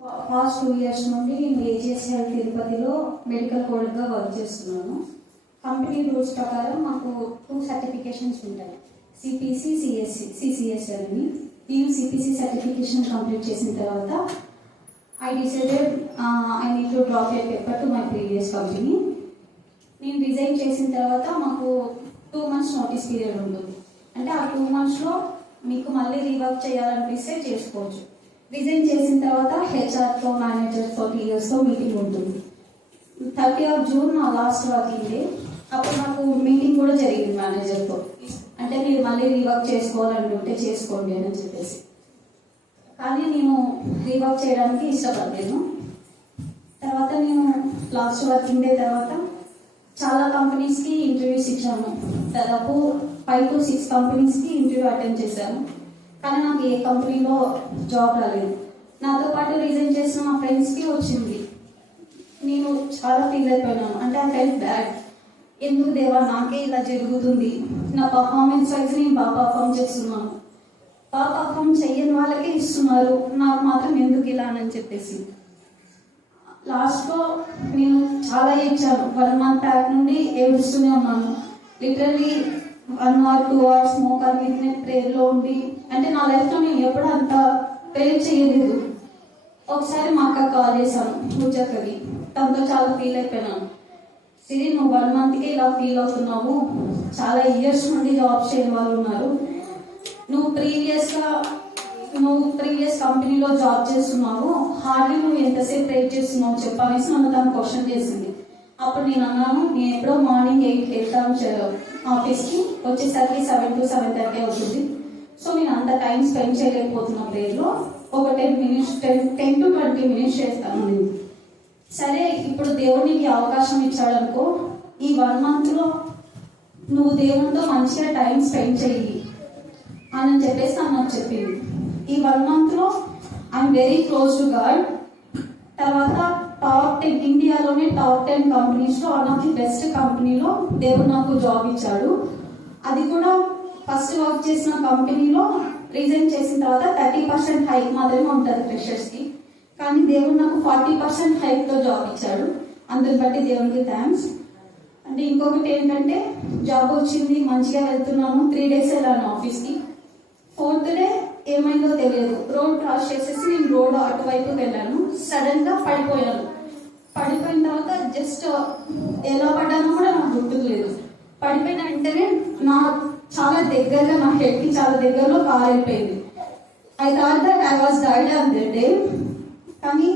Past 2 years నుండి నేను ఏజీఎస్ఎల్ తిరుపతిలో మెడికల్ కోడ్గా వర్క్ చేస్తున్నాను. కంపెనీ రూల్స్ ప్రకారం మాకు 2 సర్టిఫికేషన్స్ ఉంటాయి, సిపిసి, సిసిఎస్ఎల్ అని. నేను సిపిసి సర్టిఫికేషన్ కంప్లీట్ చేసిన తర్వాత I decided I need to drop A paper to my previous company. నేను రిజైన్ చేసిన తర్వాత మాకు 2 months నోటీస్ పీరియడ్ ఉంటుంది. అంటే ఆ 2 monthsలో మీకు మళ్ళీ రీవర్క్ చేయాలనిపిస్తే చేసుకోవచ్చు. రిజైన్ చేసిన తర్వాత హెచ్ఆర్తో, మేనేజర్తో, టీఎస్తో మీటింగ్ ఉంటుంది. 30th June నా లాస్ట్ వర్కింగ్ డే. అప్పుడు నాకు మీటింగ్ కూడా జరిగింది మేనేజర్తో. అంటే మీరు మళ్ళీ రీవర్క్ చేసుకోవాలనుకుంటే చేసుకోండి అని చెప్పేసి. కానీ నేను రీవర్క్ చేయడానికి ఇష్టపడలేను. తర్వాత నేను లాస్ట్ వర్కింగ్ డే తర్వాత చాలా కంపెనీస్కి ఇంటర్వ్యూస్ ఇచ్చాను. దాదాపు 5 to 6 కంపెనీస్కి ఇంటర్వ్యూ అటెండ్ చేశాను. కానీ నాకు ఏ కంపెనీలో జాబ్ రాలేదు. నాతో పాటు రిజైన్ చేసిన మా ఫ్రెండ్స్కి వచ్చింది. నేను చాలా ఫీల్ అయిపోయినాను. అంటే ఐ ఫెల్ట్ బ్యాడ్. ఎందుకు దేవా నాకే ఇలా జరుగుతుంది, నా పర్ఫార్మెన్స్ వైజ్ నేను బాగా పర్ఫామ్ చేస్తున్నాను, బాగా పర్ఫామ్ చెయ్యని వాళ్ళకే ఇస్తున్నారు, నాకు మాత్రం ఎందుకు ఇలా అని చెప్పేసి లాస్ట్లో నేను చాలా ఏడ్చాను. 1 month బ్యాక్ నుండి ఏడుస్తూనే ఉన్నాను. లిటరల్లీ 1 or 2 hours మోకాళ్ళ మీద ప్రేయర్లో ఉండి, అంటే నా లైఫ్లో నేను ఎప్పుడు అంత ప్రేయర్ చేయలేదు. ఒకసారి మా అక్క కాల్ చేశాను, పూజక్కకి. తనతో చాలా ఫీల్ అయిపోయినాను. సిరి, నువ్వు 1 monthకే ఇలా ఫీల్ అవుతున్నావు, చాలా ఇయర్స్ నుండి జాబ్ చేయని వాళ్ళు ఉన్నారు, నువ్వు ప్రీవియస్ కంపెనీలో జాబ్ చేస్తున్నావు, హార్డ్లీ నువ్వు ఎంతసేపు ప్రేర్ చేస్తున్నావు చెప్పనేసి నన్ను తను క్వశ్చన్ చేసింది. అప్పుడు నేను అన్నాను, నేను ఎప్పుడో మార్నింగ్ 8కి వెళ్తాను ఆఫీస్కి, వచ్చేసరికి 7 to 7:30 అవుతుంది. సో నేను అంత టైం స్పెండ్ చేయలేకపోతున్నా ప్రేయర్లో. ఒక 10 to 20 minutes చేస్తాను నేను. సరే, ఇప్పుడు దేవుడు నీకు అవకాశం ఇచ్చాడనుకో, ఈ 1 monthలో నువ్వు దేవునితో మంచిగా టైం స్పెండ్ చెయ్యి అని చెప్పేసి నాకు చెప్పింది. ఈ 1 monthలో I'm very close to God. తర్వాత టాప్ 10 ఇండియాలోనే టాప్ 10 కంపెనీస్లో వన్ ఆఫ్ ది బెస్ట్ కంపెనీలో దేవుడు నాకు జాబ్ ఇచ్చాడు. అది కూడా ఫస్ట్ వర్క్ చేసిన కంపెనీలో రిజైన్ చేసిన తర్వాత 30% హైక్ మాత్రమే ఉంటుంది ఫ్రెషర్స్కి. కానీ దేవుడు నాకు 40% హైక్తో జాబ్ ఇచ్చాడు. అందుని బట్టి దేవునికి థ్యాంక్స్. అంటే ఇంకొకటి ఏంటంటే, జాబ్ వచ్చింది, మంచిగా వెళ్తున్నాను. 3 days వెళ్ళాను ఆఫీస్కి. 4th day ఏమైందో తెలియదు, రోడ్ క్రాస్ చేసేసి నేను రోడ్ అటువైపు వెళ్ళాను. సడన్ గా పడిపోయాను. పడిపోయిన తర్వాత జస్ట్ ఎలా పడ్డానో కూడా నాకు గుర్తులేదు. పడిపోయిన వెంటనే చాలా దగ్గరగా, నా హెడ్ కి చాలా దగ్గరలో కార్ అయిపోయింది. I thought that I was died on that day. కానీ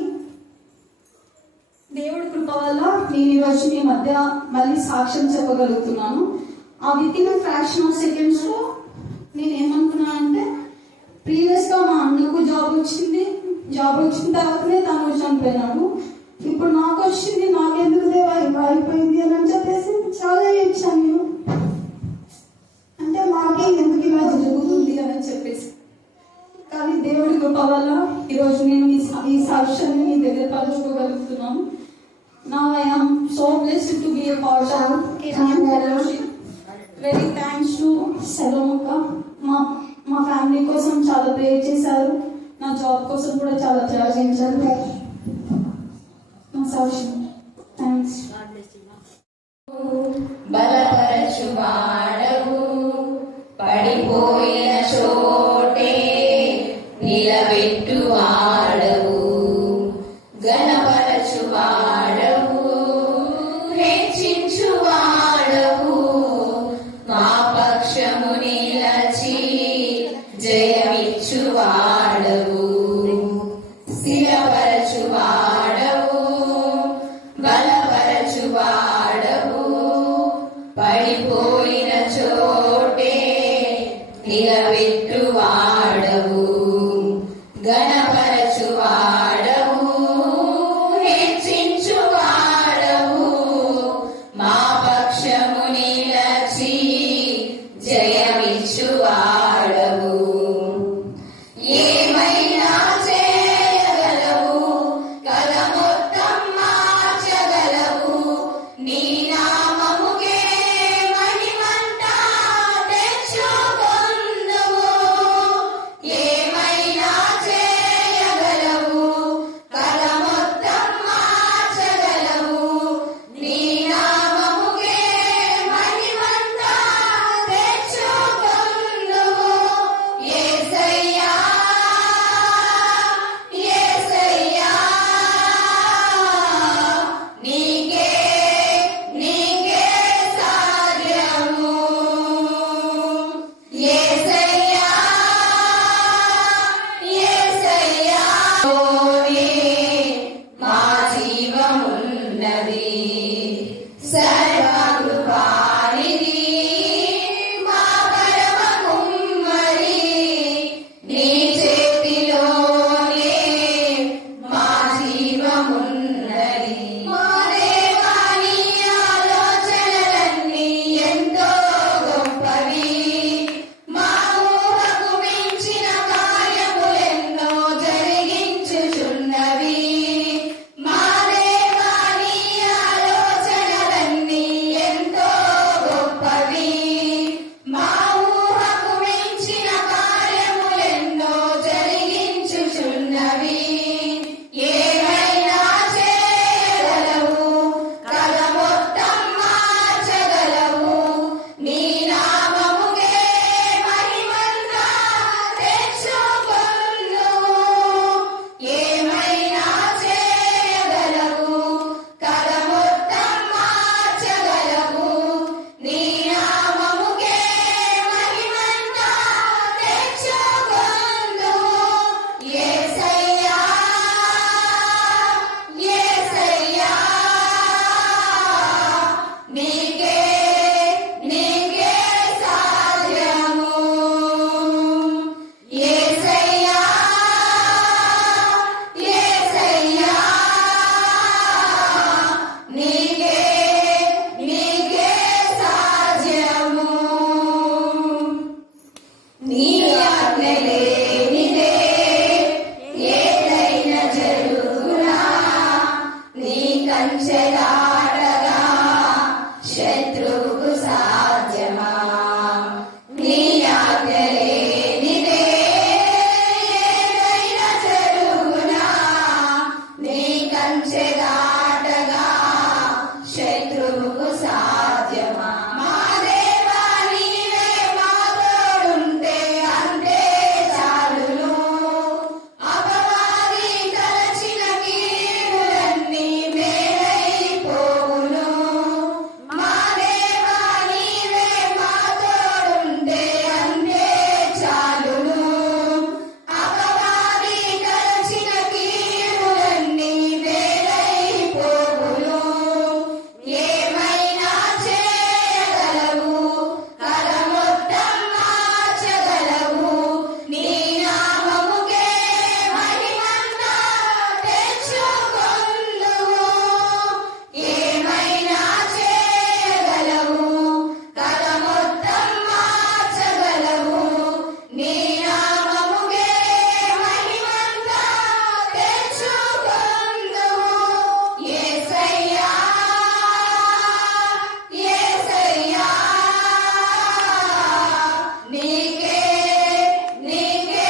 దేవుడి కృప వల్ల నేను ఈరోజు మీ మధ్య మళ్ళీ సాక్ష్యం చెప్పగలుగుతున్నాను. ఆ వితిన్ ఫ్రాక్షన్ ఆఫ్ సెకండ్స్ లో నేను ఏమనుకున్నానంటే, ప్రీవియస్ గా మా అన్నకు జాబ్ వచ్చిన తర్వాతనే తను చనిపోయినాడు, ఇప్పుడు నాకు వచ్చింది, నాకెందుకు దేవా ఇలా అయిపోయింది అని చెప్పేసి చాలా ఏడ్చాను నేను. అంటే మాకే ఎందుకు ఇలా జరుగుతుంది అని చెప్పేసి. కానీ దేవుడి కృప వల్ల ఈరోజు నేను ఈ సాక్ష్యాన్ని మీ దగ్గర పంచుకోగలుగుతున్నాను. Now I am so blessed to be a part of Canaan Fellowship. Very thanks to Salomaka. మా ఫ్యామిలీ కోసం చాలా ప్రేర్ చేశారు, నా జాబ్ కోసం కూడా చాలా ప్రయాసించారు. నా సాక్ష్యం. థ్యాంక్స్. బలపరచువాడవు, పడిపోయిన చోటే నిలబెట్టువాడవు, ఘనపరచువాడవు, హెచ్చించువాడవు, మా పక్షము నిలచి జయమిచ్చువాడవు, స్థిరపరచువాడవు, బలపరచువాడవు, పడిపోయిన చోటే నిలబెట్టువాడవు, ఘనపరచువాడవు, హెచ్చించువాడవు, మా పక్షము నిలచి జయమిచ్చువాడవు. ఏమైనా చేయగలవు, కథ మొత్తం మార్చగలవు, నీ నామముకే మహిమంతా తెచ్చుకొందువు. ఏమైనా చేయగలవు, నీ ఆజ్ఞ లేనిదే ఏదైనా జరుగునా నీ కంచె దాటగా శత్రువుకు సాధ్యమా మా దేవా నీవే మా తోడుంటే అంతే చాలును అపవాది తలచిన కీడులన్నీ మేలైపోవును మా దేవా నీవే మా తోడుంటే అంతే చాలును అపవాది తలచిన కీడులన్నీ మేలైపోవును ఏమైనా చేయగలవు కల మొత్తం మార్చగలవు నీ నామముకే మహిమంతా తెచ్చుకొందువు ఏమైనా చేయగలవు కల మొత్తం మార్చగలవు నీ నామముకే మహిమంతా తెచ్చుకొందువు యేసయ్యా యేసయ్యా నీకే నీకే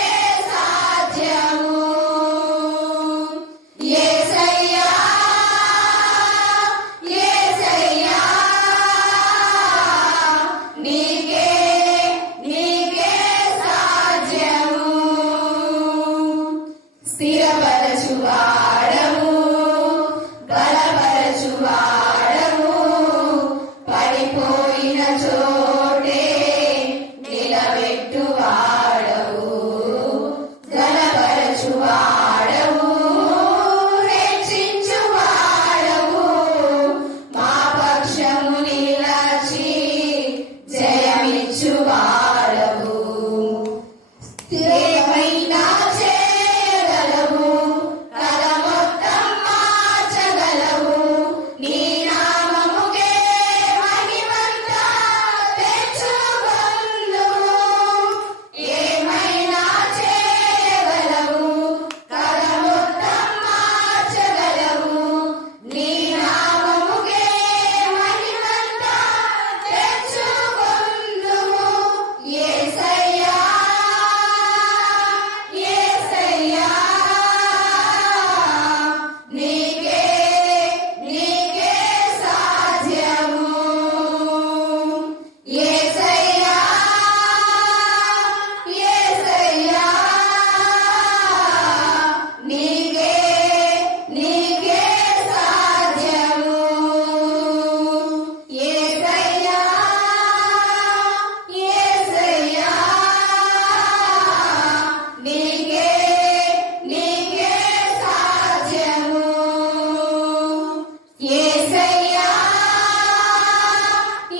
సాధ్యము యేసయ్యా యేసయ్యా నీకే నీకే సాధ్యము స్థిరపరచువాడము బలపరచువాడము పడిపోయిన చోటే నిలబెట్టువాడవు గలపరచువాడవు హెచ్చించువాడవు మా పక్షము నిలచి జయమిచ్చువాడవు ఏమైనా చేయగలవు కల మొత్తం మార్చగలవు నీ నామముకే మహిమంతా తెచ్చుకొందువు ఏమైనా చేయగలవు కల మొత్తం మార్చగలవు నీ నామముకే మహిమంతా తెచ్చుకొందువు యేసయ్యా యేసయ్యా నీకే నీకే సాధ్యము యేసయ్యా యేసయ్యా నీకే నీకే సాధ్యము యేసయ్యా యేసయ్యా నీకే నీకే సాధ్యము యేసయ్యా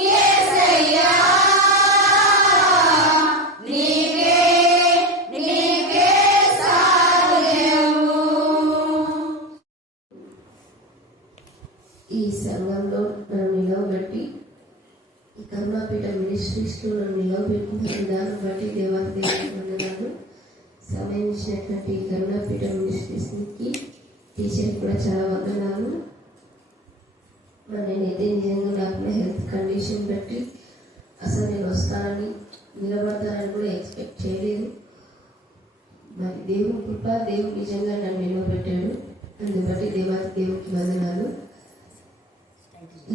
యేసయ్యా నీకే నీకే సాధ్యము ఈ సంఘంలో నన్ను నిలవబెట్టి ఈ కర్మాపీఠ మినిస్ట్రీస్లో నన్ను నిలవబెట్టిన విధానం బట్టి దేవానికి వందనాలు. సమయం ఇచ్చినటువంటి ఈ కరుణాపీఠ మినిస్ట్రీస్కి టీచర్ కూడా చాలా వందనాలు. నేనైతే నిజంగా నాకున్న హెల్త్ కండిషన్ బట్టి అసలు నేను వస్తానని నిలబడతానని కూడా ఎక్స్పెక్ట్ చేయలేదు. మరి దేవుని కృప దేవుడు నిజంగా నన్ను నిలవబెట్టాడు. అందుని బట్టి దేవునికి వందనాలు.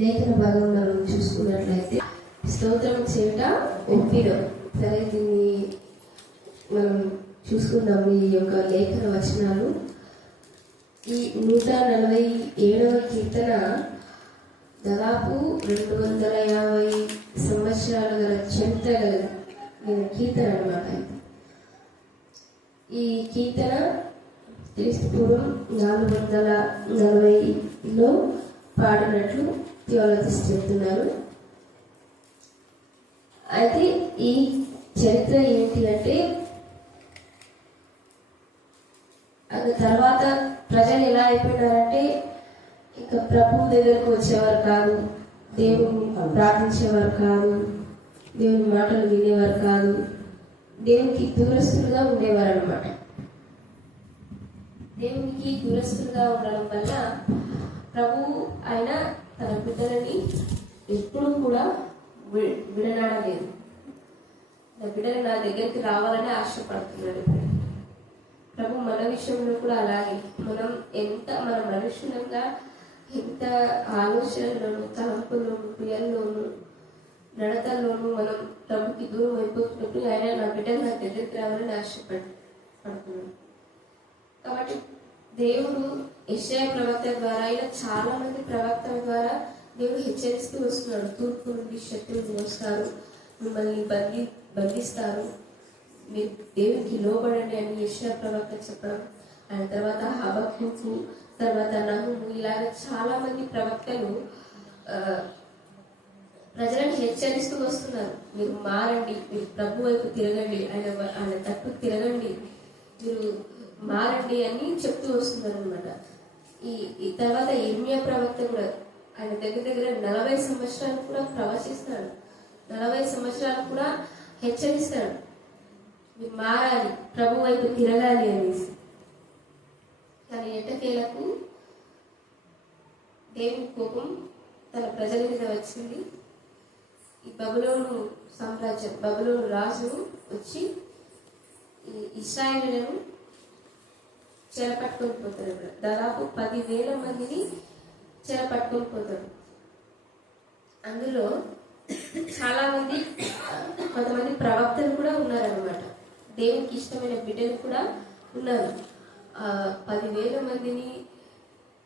లేఖన భాగంలో మనం చూసుకున్నట్లయితే స్తోత్రం చేయుట ఒప్పిడం. సరే, దీన్ని మనం చూసుకున్నాం. ఈ యొక్క లేఖన వచనాలు ఈ 147వ కీర్తన దాదాపు 250 సంవత్సరాలు గల చరిత్ర గల కీర్తన అన్నమాట. ఈ కీర్తన క్రీస్తు పూర్వం 440లో పాడినట్లు థియాలజిస్ట్ చెప్తున్నారు. అయితే ఈ చరిత్ర ఏంటి అంటే, అది తర్వాత ప్రజలు ఎలా అయిపోయినారంటే ఇంకా ప్రభు దగ్గరకు వచ్చేవారు కాదు, దేవుని ప్రార్థించేవారు కాదు, దేవుని మాటలు వినేవారు కాదు, దేవునికి దూరస్తులుగా ఉండేవారు అనమాట. దేవునికి దూరస్తులుగా ఉండడం వల్ల ప్రభు ఆయన తన బిడ్డలని ఎప్పుడు కూడా విడనాడలేదు. నా బిడ్డలు నా దగ్గరికి రావాలని ఆశపడుతున్నాడు. ప్రభు మన విషయంలో కూడా అలాగే మనం మన మనుషులంగా ఎంత ఆలోచనలోను, తలంపుల్లోను, క్రియల్లోను, నడతల్లోనూ మనం ప్రభుకి దూరం అయిపోతున్నప్పుడు ఆయన నా బిడ్డలు నా దగ్గరికి రావాలని ఆశపడుతున్నాడు. కాబట్టి దేవుడు యెషయా ప్రవక్త ద్వారా, ఇలా చాలా మంది ప్రవక్తల ద్వారా దేవుడు హెచ్చరిస్తూ వస్తున్నాడు. తూర్పు నుండి శత్రువులు వస్తారు, మిమ్మల్ని బంధిస్తారు, మీరు దేవునికి లోబడండి అని యెషయా ప్రవక్త చెప్పడం. ఆయన తర్వాత హబక్కూకు, తర్వాత నహూము, ఇలాగ చాలా మంది ప్రవక్తలు ప్రజలను హెచ్చరిస్తూ వస్తున్నారు. మీరు మారండి, మీరు ప్రభు వైపు తిరగండి, ఆయన తట్టు తిరగండి, మీరు మారండి అని చెప్తూ వస్తున్నారు అనమాట. ఈ తర్వాత ఇర్మియా ప్రవక్త కూడా ఆయన దగ్గర 40 సంవత్సరాలు కూడా ప్రవచిస్తాడు, 40 సంవత్సరాలు కూడా హెచ్చరిస్తాడు, మీరు మారాలి, ప్రభు వైపు తిరగాలి అనేసి. కానీ ఎట్టకేలకు దేవుని కోపం తన ప్రజల మీద వచ్చింది. ఈ బబులోను సామ్రాజ్యం, బబులోను రాజు వచ్చి ఈ ఇశ్రాయేలులను చెరపట్టుకొని పోతాడు. దాదాపు 10,000 మందిని చెరపట్టుకొని పోతాడు. అందులో చాలా మంది, కొంతమంది ప్రవక్తలు కూడా ఉన్నారనమాట. దేవునికి ఇష్టమైన బిడ్డలు కూడా ఉన్నారు. 10,000 మందిని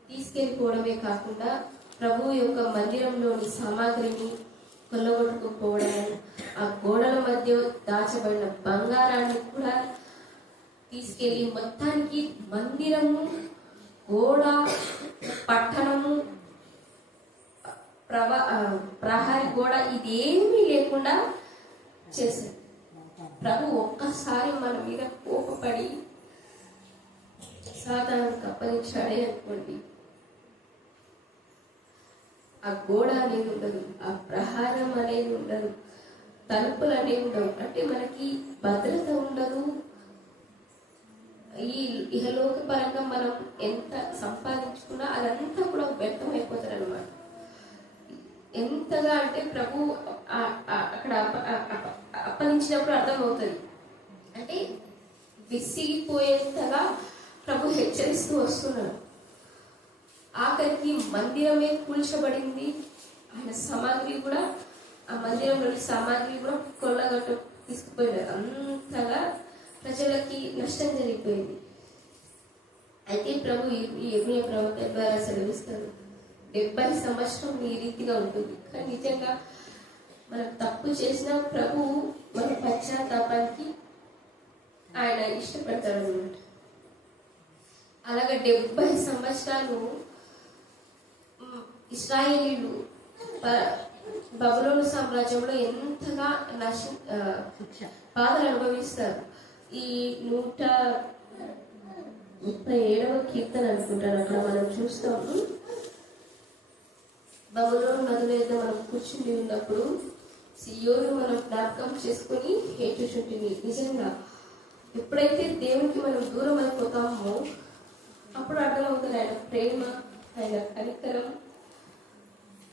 తీసుకెళ్ళిపోవడమే కాకుండా ప్రభు యొక్క మందిరంలోని సామాగ్రిని కొల్లగొట్టుకుపోవడం, ఆ గోడల మధ్య దాచబడిన బంగారాన్ని కూడా తీసుకెళ్లి మొత్తానికి మందిరము, గోడ, పట్టణము, ప్రహరీ గోడ ఇదేమీ లేకుండా చేశారు. ప్రభు ఒక్కసారి మన మీద కోపపడి సాతానుకు అప్పగించాడే అనుకోండి, ఆ గోడ అనేది ఉండదు, ఆ ప్రహారం అనేది ఉండదు, తలుపులు అనేవి ఉండవు. అంటే మనకి భద్రత ఉండదు. ఈ ఇహలోక పరంగా మనం ఎంత సంపాదించుకున్నా అదంతా కూడా వ్యర్థం అయిపోతారు అనమాట. ఎంతగా అంటే ప్రభు అక్కడ అప్పగించినప్పుడు అర్థమవుతుంది. అంటే విసిగిపోయేంతగా ప్రభు హెచ్చరిస్తూ వస్తున్నాడు. ఆఖరికి మందిరమే కూల్చబడింది. ఆయన సామాగ్రి కూడా, ఆ మందిరంలోని సామాగ్రి కూడా కొల్లగట్టు తీసుకుపోయినారు. అంతగా ప్రజలకి నష్టం జరిగిపోయింది. అయితే ప్రభు ఈ యెర్మీయా ప్రవక్త ద్వారా సెలవిస్తారు, 70 సంవత్సరం ఈ రీతిగా ఉంటుంది. కానీ నిజంగా మనం తప్పు చేసిన ప్రభు మన పశ్చాత్తాపానికి ఆయన ఇష్టపడతాడు అన్నమాట. అలాగే 70 సంవత్సరాలు ఇశ్రాయేలీలు బబులోను సామ్రాజ్యంలో ఎంతగా బాధలు అనుభవిస్తారు. ఈ 137వ కీర్తన అనుకుంటాను, అక్కడ మనం చూస్తాము. బబులోను నదుల మీద మనం కూర్చుని ఉన్నప్పుడు సియోను మనం జ్ఞాపకం చేసుకుని ఏడ్చుచుంటిని. నిజంగా ఎప్పుడైతే దేవునికి మనం దూరం అయిపోతామో అప్పుడు అర్థమవుతుంది ఆయన ప్రేమ, ఆయన కనికరం,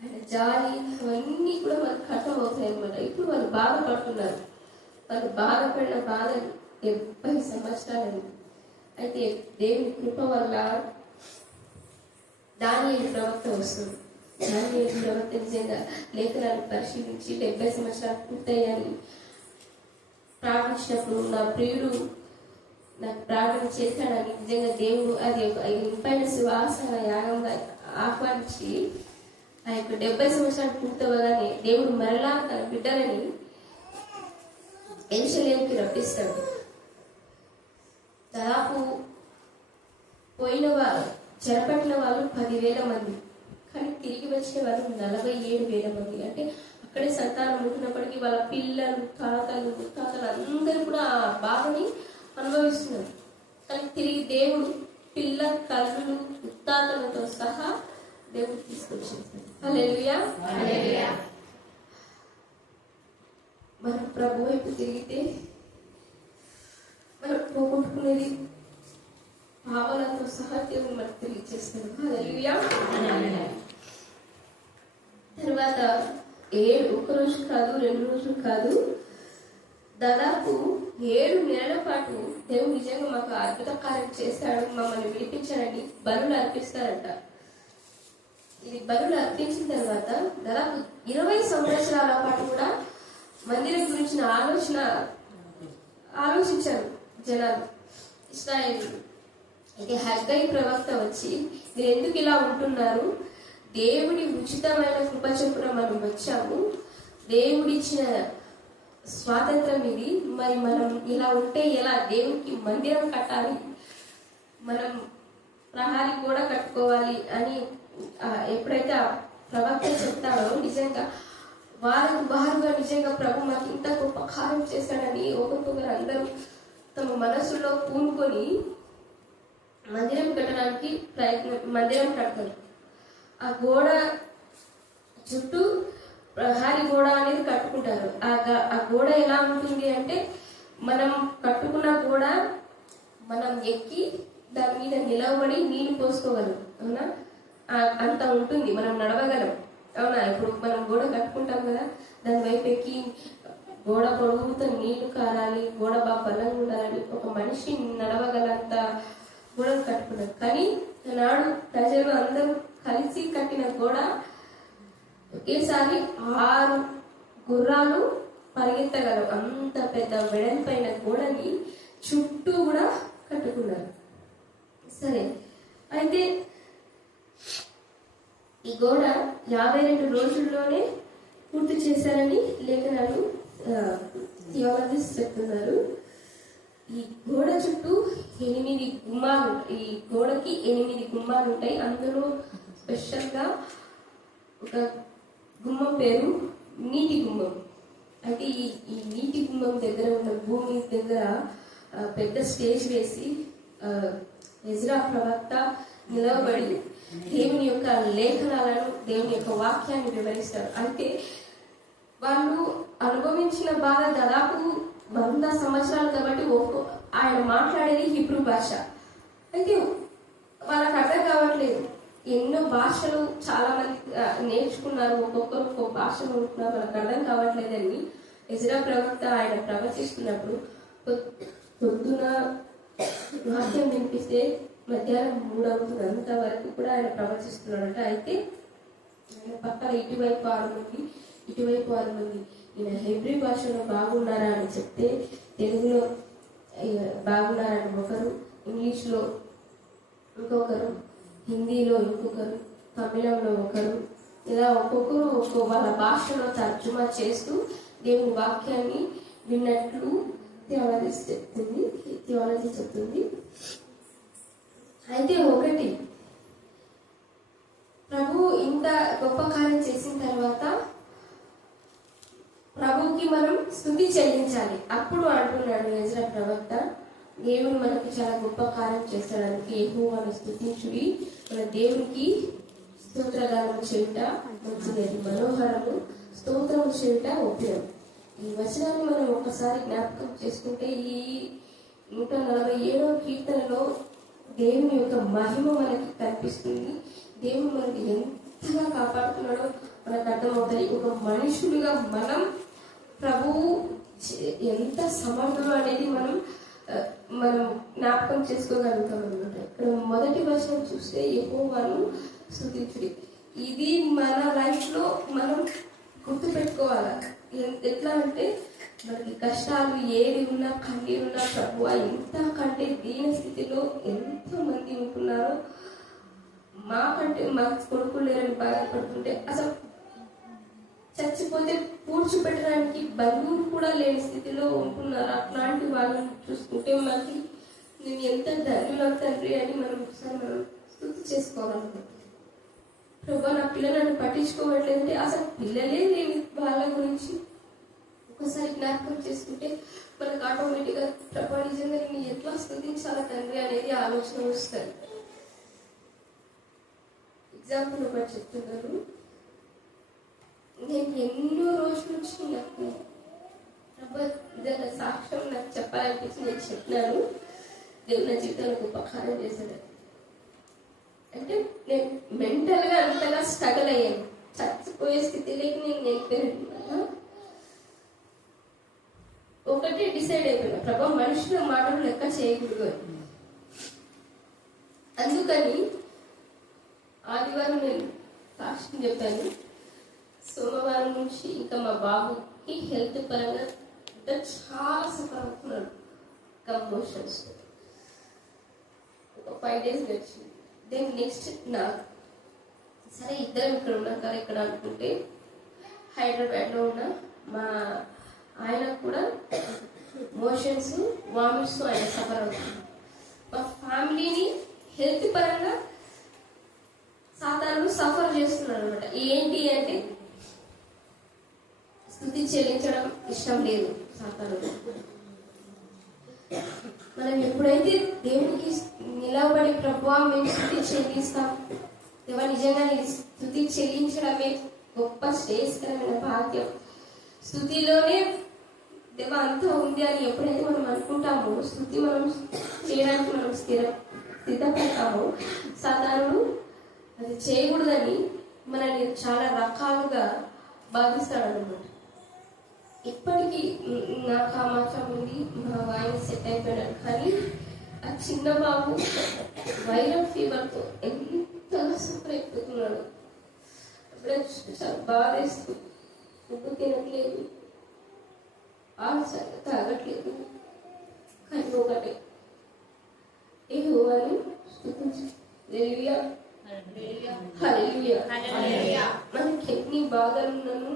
ఆయన జాలి, అవన్నీ కూడా మనకు అర్థమవుతాయి అనమాట. ఇప్పుడు వాళ్ళు బాధపడుతున్నారు. వాళ్ళు బాధపడిన బాధ 70 సంవత్సరాలు. అయితే దేవుని కృప వల్ల దానియేలు ప్రవక్త వస్తుంది. దానియేలు ప్రవక్త నిజంగా లేఖనాన్ని పరిశీలించి 70 సంవత్సరాలు పూర్తయ్యాని ప్రార్థించినప్పుడు నా ప్రియుడు నాకు ప్రార్థన చేశాడని నిజంగా దేవుడు అది ఒక ఇంపైన సువాసన యాగంగా ఆహ్వానించి ఆ యొక్క 70 సంవత్సరాలు పూర్తవగానే దేవుడు మరలా తన బిడ్డలని యెరూషలేముకి రప్పిస్తాడు. దాదాపు పోయిన వాళ్ళు, చెరపట్టిన వాళ్ళు 10,000 మంది, కానీ తిరిగి వచ్చిన వాళ్ళు 47,000 మంది. అంటే అక్కడే సంతానం ఉంటున్నప్పటికీ వాళ్ళ పిల్లలు, తాతలు, ముత్తాతలు అందరూ కూడా ఆ బాధని అనుభవిస్తున్నారు. కానీ తిరిగి దేవుడు పిల్ల, తల్లులు, ముత్తాతలతో సహా దేవుడు తీసుకొచ్చేస్తాడు. హల్లెలూయా. మనం ప్రభు వైపు తిరిగితే మనం పోగొట్టుకునేది భావాలతో సహా దేవుడు మనకు తెలియజేస్తాడు. హల్లెలూయా. తర్వాత 1 రోజు కాదు, 2 రోజులు కాదు, దాదాపు 7 నెలల పాటు దేవుడు నిజంగా మాకు అద్భుత కార్యం చేస్తాడు, మమ్మల్ని విడిపించాడని బలులు అర్పిస్తారంట. ఇది బలులు అర్పించిన తర్వాత దాదాపు 20 సంవత్సరాల పాటు కూడా మందిరం గురించిన ఆలోచించారు జనాలు, ఇశ్రాయేలీయులు. అయితే హగ్గయి ప్రవక్త వచ్చి, మీరు ఎందుకు ఇలా ఉంటున్నారు? దేవుడి ఉచితమైన కృప చొప్పున మనం వచ్చాము, దేవుడిచ్చిన స్వాతంత్రం ఇది. మరి మనం ఇలా ఉంటే ఎలా? దేవుడికి మందిరం కట్టాలి, మనం ప్రహారీ కూడా కట్టుకోవాలి అని ఎప్పుడైతే ఆ ప్రవక్త చెప్తాడో, నిజంగా వారుగా నిజంగా ప్రభు మాకు ఇంత గొప్ప కార్యం చేశాడని ఒకరికొకరు అందరూ తమ మనసులో పూనుకొని మందిరం కట్టడానికి మందిరం కడతారు. ఆ గోడ చుట్టూ ప్రహారీ గోడ అనేది కట్టుకుంటారు. ఆ గోడ ఎలా ఉంటుంది అంటే, మనం కట్టుకున్న గోడ మనం ఎక్కి దాని మీద నిలవబడి నీళ్లు పోసుకోగలం, అవునా? అంత ఉంటుంది, మనం నడవగలం, అవునా? ఇప్పుడు మనం గోడ కట్టుకుంటాం కదా, దాని వైపు ఎక్కి గోడ పొడుగుతో నీళ్లు కారాలి, గోడ బాగా బలంగా ఉండాలని ఒక మనిషి నడవగలంత గోడను కట్టుకున్నారు. కానీ నాడు ప్రజలు అందరూ కలిసి కట్టిన గోడ ఒకేసారి 6 గుర్రాలు పరిగెత్తగలవు అంత పెద్ద వెడల్పైన గోడని చుట్టూ కూడా కట్టుకున్నారు. సరే, అయితే ఈ గోడ 52 రోజుల్లోనే పూర్తి చేశారని లేఖనాలు థియాలజిస్ట్ చెప్తున్నారు. ఈ గోడ చుట్టూ 8 గుమ్మాలు, ఈ గోడకి 8 గుమ్మాలు ఉంటాయి. అందులో స్పెషల్గా ఒక గుమ్మం పేరు నీటి గుమ్మం. అయితే ఈ నీటి గుమ్మం దగ్గర ఉన్న భూమి దగ్గర పెద్ద స్టేజ్ వేసి ఎజ్రా ప్రవక్త నిలవబడి దేవుని యొక్క లేఖనాలను, దేవుని యొక్క వాక్యాన్ని వివరిస్తారు. అయితే వాళ్ళు అనుభవించిన బాధ దాదాపు 100 సంవత్సరాలు కాబట్టి ఆయన మాట్లాడేది హిబ్రూ భాష. అయితే వాళ్ళకి అర్థం కావట్లేదు. ఎన్నో భాషలు చాలా మంది నేర్చుకున్నారు, ఒక్కొక్కరు ఒక్కొక్క భాషలు ఉంటున్నారు, వాళ్ళకి అర్థం కావట్లేదని ఎజ్రా ప్రవక్త ఆయన ప్రవచిస్తున్నప్పుడు పొద్దున వాక్యం వినిపిస్తే మధ్యాహ్నం 3 అవుతుంది, అంతవరకు కూడా ఆయన ప్రవచిస్తున్నాడంట. అయితే ఆయన పక్కన ఇటువైపు 6 మంది, ఇటువైపు 6 మంది ఈయన హెబ్రీ భాషలో బాగున్నారా అని చెప్తే తెలుగులో బాగున్నారని ఒకరు, ఇంగ్లీష్లో ఇంకొకరు, హిందీలో ఇంకొకరు, తమిళంలో ఒకరు, ఇలా ఒక్కొక్కరు వాళ్ళ భాషలో తర్జుమా చేస్తూ దేవుని వాక్యాన్ని విన్నట్లు థియాలజీ చెప్తుంది. అయితే ఒకటి, ప్రభు ఇంత గొప్ప కార్యం చేసిన తర్వాత ప్రభుకి మనం స్తుతి చెల్లించాలి. అప్పుడు అంటున్నాడు ఎజ్రా ప్రవక్త, దేవుడు మనకు చాలా గొప్ప కార్యం చేస్తాడానికి యెహోవాను స్తుతించుడి, మన దేవునికి స్తోత్రగానము చేయుట మంచిది, మనోహరము, స్తోత్రము చేయుట ఒప్పినం. ఈ వచనాన్ని మనం ఒకసారి జ్ఞాపకం చేసుకుంటే ఈ 147వ కీర్తనలో దేవుని యొక్క మహిమ మనకి కనిపిస్తుంది. దేవుడు మనకి ఎంతగా కాపాడుతున్నాడో మనకు అర్థమవుతుంది. ఒక మనుషులుగా మనం ప్రభువు ఎంత సమర్థుడు అనేది మనం జ్ఞాపకం చేసుకోగలుగుతాం అన్నమాట. ఇక్కడ మొదటి వచనం చూస్తే యెహోవాను స్తుతించుడి. ఇది మన లైఫ్ లో మనం గుర్తు పెట్టుకోవాలి. ఎట్లా అంటే మనకి కష్టాలు ఏది ఉన్నా, కన్నీరున్నా ప్రభువ ఇంతకంటే దీన స్థితిలో ఎంతో మంది ఉంటున్నారో, మాకంటే మాకు కొడుకులు లేరని బాధపడుతుంటే, అసలు చచ్చిపోతే పూడ్చిపెట్టడానికి బంధువులు కూడా లేని స్థితిలో ఉంటున్నారు. అట్లాంటి వాళ్ళని చూసుకుంటే మనకి నేను ఎంత ధన్యులం తండ్రి అని మనం ఒకసారి మనం స్తుతి చేసుకోవాలనుకుంటున్నాం. ప్రభా, నా పిల్లలను పట్టించుకోవట్లేదంటే అసలు పిల్లలే లేని వాళ్ళ గురించి ఒకసారి జ్ఞాపకం చేసుకుంటే మనకు ఆటోమేటిక్గా ప్రభా నిజంగా నేను ఎట్లా స్తుతించాలా తండ్రి అనేది ఆలోచన వస్తుంది. ఎగ్జాంపుల్ ఒకటి చెప్తున్నారు. నేను ఎన్నో రోజుల నుంచి నాకు ప్రభా నిజంగా సాక్ష్యం నాకు చెప్పాలనిపించి నేను చెప్పినాను. దేవుడు నా జీవితంలో గొప్ప కార్యం చేశాడు. అంటే నేను మెంటల్ గా అంతగా స్ట్రగుల్ అయ్యాను, చచ్చిపోయే స్థితిలోకి నేను వెళ్ళిపోయాను. ఒకటి డిసైడ్ అయిపోయినా, ప్రభా మనుషుల మాటలు లెక్క చేయకూడదు అని. అందుకని ఆదివారం నేను ఫాస్టింగ్ చెప్పాను. సోమవారం నుంచి ఇంకా మా బాబుకి హెల్త్ పరంగా ఇంకా చాలా సఫర్ అవుతున్నాడు. కంపోషన్స్ ఒక 5 days గడిచింది. దెన్ నెక్స్ట్ నాకు సరే ఇద్దరం ఇక్కడ ఉన్నాం కదా ఇక్కడ అనుకుంటే, హైదరాబాద్లో ఉన్న మా ఆయన కూడా మోషన్స్ వామిట్స్ ఆయన సఫర్ అవుతుంది. మా ఫ్యామిలీని హెల్త్ పరంగా సాధారణ సఫర్ చేస్తున్నాడు అనమాట. ఏంటి అంటే స్తుతి చెల్లించడం ఇష్టం లేదు సాధారణ. మనం ఎప్పుడైతే దేవునికి నిలబడి ప్రభువా మేము స్తుతి చెల్లిస్తాం, దేవా నిజంగా నీ స్తుతి చెల్లించడమే గొప్ప శ్రేయస్కరమైన భాగ్యం, స్తుతిలోనే దేవా అంతా ఉంది అని ఎప్పుడైతే మనం అనుకుంటామో, స్తుతి మనం చేయడానికి మనం సిద్ధపడతామో, సాధారణు అది చేయకూడదని మనల్ని చాలా రకాలుగా బాధిస్తాడు అనమాట. ఇప్పటికీ నాకు ఆ మాత్రం ఉంది, మా ఆయన సెట్ అయిపోయాడు. కానీ ఆ చిన్న బాబు వైరల్ ఫీవర్తో ఎంతగా సఫర్ అయిపోతున్నాడు. అప్పుడే చాలా బాధేస్తూ ఫుడ్ తినట్లేదు, ఆహారం తాగట్లేదు. కానీ ఒకటే యెహోవాను స్తుతించు. హల్లెలూయా హల్లెలూయా. మనకి ఎన్ని బాధలున్నాను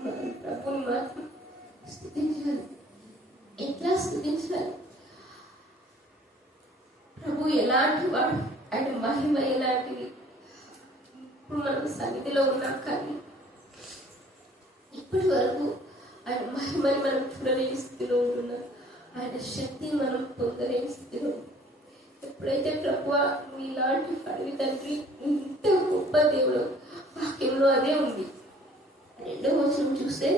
మనం ప్రభుని మాత్రం స్తుతించాలి. ఎట్లా స్తుతించాలి? ప్రభు ఎలాంటి వాడు, ఆయన మహిమ ఎలాంటిది. ఇప్పుడు మనం సన్నిధిలో ఉన్నాం కానీ ఇప్పటి వరకు ఆయన మహిమని మనం చూడలేని స్థితిలో ఉంటున్నాం. ఆయన శక్తిని మనం పొందలేని స్థితిలో. ఎప్పుడైతే ప్రభువా మీలాంటి అడవి తండ్రి, ఇంత గొప్ప దేవుడు, వాక్యంలో అదే ఉంది. 2వ వచనం చూస్తే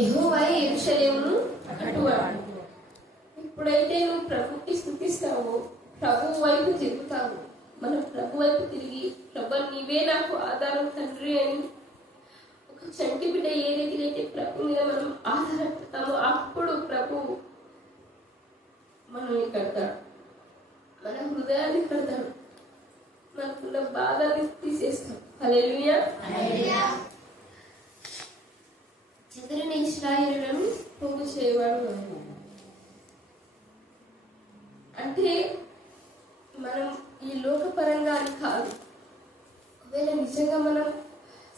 యెహోవా యెరూషలేమును కట్టువాడు. ఎప్పుడైతే నువ్వు ప్రభుకి స్తుతిస్తావో, ప్రభు వైపు తిరుగుతావు, మనం ప్రభు వైపు తిరిగి ప్రభు నీవే నాకు ఆధారం తండ్రి అని ఒక చంటి బిడ్డ ఏ రీతిగా అయితే ప్రభు మీద మనం ఆధారపడతామో, అప్పుడు ప్రభు మనల్ని కడతాడు, మన హృదయాన్ని కడతాడు, మనకున్న బాధల్ని తీసేస్తాడు. హల్లెలూయా. చెదరిన ఇశ్రాయేలులను పోగు చేయవాడు. అంటే మనం ఈ లోకపరంగా అని కాదు, ఒకవేళ నిజంగా మనం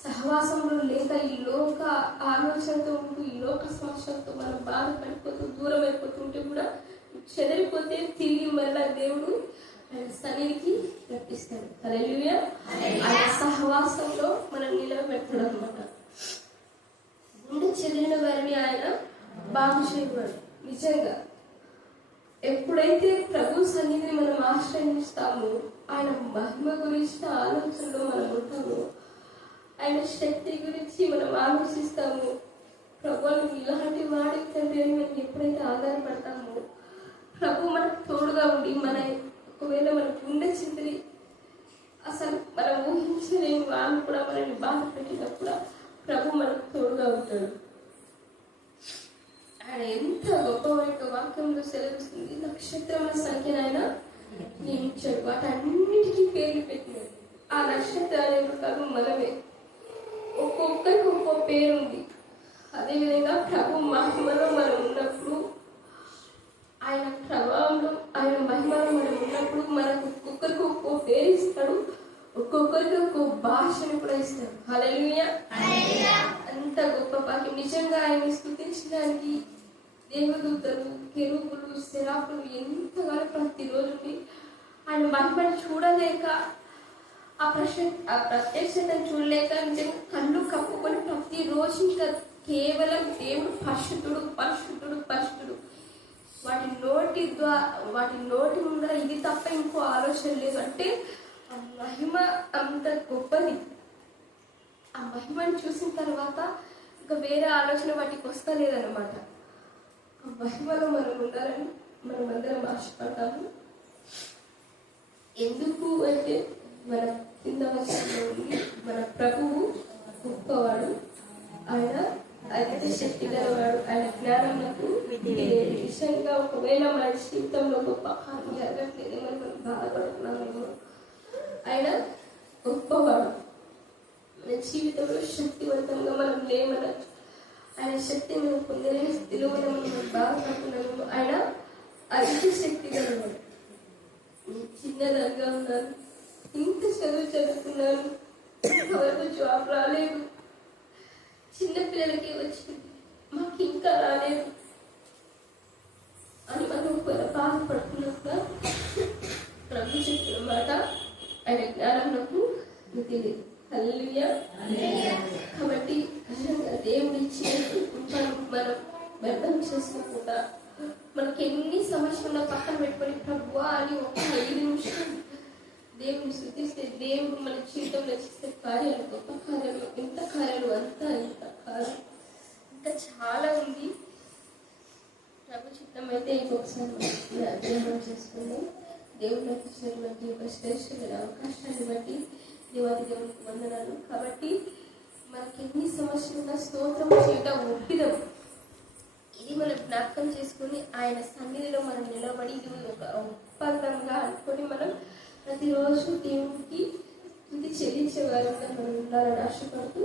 సహవాసంలో లేక ఈ లోక ఆలోచనతో ఉంటూ ఈ లోక సమస్యలతో మనం బాధపడిపోతూ దూరం అయిపోతుంటే కూడా చెదరిపోతే తిరిగి మళ్ళా దేవుడు ఆయన సన్నిధికి రప్పిస్తాడు. హల్లెలూయా. ఆయన సహవాసంలో మనం నిలబెడతాడు అనమాట. గుండె చెదిరిన వారిని ఆయన బాగు చేయవాడు. నిజంగా ఎప్పుడైతే ప్రభు సన్నిధిని మనం ఆశ్రయిస్తామో, ఆయన మహిమ గురించిన ఆలోచనలో మనం ఉంటాము, ఆయన శక్తి గురించి మనం ఆలోచిస్తాము, ప్రభు ఇలాంటి వాడి తండ్రి అని మనం ఎప్పుడైతే ఆధారపడతామో, ప్రభు మనకు తోడుగా ఉండి మన ఒకవేళ మనకు ఉండే చింతని అసలు మనం ఊహించలేని వాళ్ళు కూడా మనల్ని బాధ పెట్టినప్పుడు ప్రభు మనకు తోడుగా ఉంటాడు. ఆయన ఎంత గొప్ప వాక్యంలో సెలవిస్తుంది, నక్షత్రముల సంఖ్యను ఆయన నియమించాడు, వాటన్నిటికీ పేర్లు పెట్టినాడు. ఆ నక్షత్రాలు ఎవరు కాదు, మనమే. ఒక్కొక్కరికి ఒక్కో పేరుంది. అదేవిధంగా ప్రభు మహిమలో మనం ఉన్నప్పుడు, ఆయన ప్రభావంలో ఆయన మహిమలో మనం ఉన్నప్పుడు మనకు ఒక్కొక్కరికి ఒక్కో పేరు ఇస్తాడు, ఒక్కొక్కరికి ఒక్కో భాషను కూడా ఇస్తాడు. హల్లెలూయా. అంత గొప్ప భాగ్యం. నిజంగా ఆయన స్తుతించడానికి దేవదూతలు, కెరూబులు, సెరాఫులు ఎంతగానో ప్రతిరోజు ఆయన మహిమను చూడలేక, ఆ ప్రత్యక్షతను చూడలేక నిజంగా కళ్ళు కప్పుకొని ప్రతిరోజు ఇంకా కేవలం దేవుడు పరిశుద్ధుడు పరిశుద్ధుడు పరిశుద్ధుడు, వాటి నోటి ముందర ఇది తప్ప ఇంకో ఆలోచన లేదు. అంటే ఆ మహిమ అంత గొప్పది. ఆ మహిమను చూసిన తర్వాత ఇంకా వేరే ఆలోచన వాటికి వస్తలేదన్నమాట. ఆ మహిమలో మనం ఉండాలని మనం అందరం ఆశపడతాము. ఎందుకు అంటే మన కింద వచనంలో ఉంది, మన ప్రభువు గొప్పవాడు, ఆయన ఆయన శక్తి గలవాడు. ఆయన జ్ఞానంలో నిజంగా ఒకవేళ మన జీవితంలో గొప్ప హాని జరగట్లేదేమో మనం బాధపడుతున్నామేమో. ఆయన గొప్పవాడు. మన జీవితంలో శక్తివంతంగా మనం లేమనొచ్చు. ఆయన శక్తి మనం పొందలేని స్థితిలో మనం బాధపడుతున్నాము. ఆయన అతి శక్తి గలవాడు. చిన్నదానిగా ఉన్నాను, ఇంత చదువు చదువుకున్నాను, వరకు జాబ్ రాలేదు, చిన్నపిల్లలకి వచ్చింది, మాకు ఇంకా రాలేదు అని మనం బాధపడుతున్నప్పుడు ప్రభు చెప్పిన మాట ఆయన జ్ఞానం నాకు తెలియదు. హల్లెలూయా. కాబట్టి దేవుడు ఇచ్చినట్టు మనం వ్యర్థం చేసుకోకుండా మనకి ఎన్ని సమస్యలు పక్కన పెట్టుకొని ప్రభువా అని ఒక 5 నిమిషాలు దేవుని శృతిస్తే దేవుడు మన జీవితంలో చేసే కార్యాలు, గొప్ప కార్యాలు, ఇంత కార్యాలు, అంతా ఇంత కాదు, ఇంకా చాలా ఉంది. ప్రభు చిత్తం అయితే ఇంకొకసారి అధ్యయనం చేసుకుందాం. దేవుడు నాకు ఇచ్చినటువంటి ఒక శ్రేష్టమైన అవకాశాన్ని బట్టి దేవాది దేవునికి వందనాలు. కాబట్టి మనకి ఎన్ని సమస్యలున్నా స్తోత్రం చేయడం ఒప్పిదం, ఇది మనం జ్ఞాపకం చేసుకుని ఆయన సన్నిధిలో మనం నిలబడి ఇది ఒక ఒప్పందంగా అనుకొని మనం ప్రతిరోజు దేవునికి స్తుతి చెల్లించే వారంగా మనం ఉండాలని ఆశపడుతూ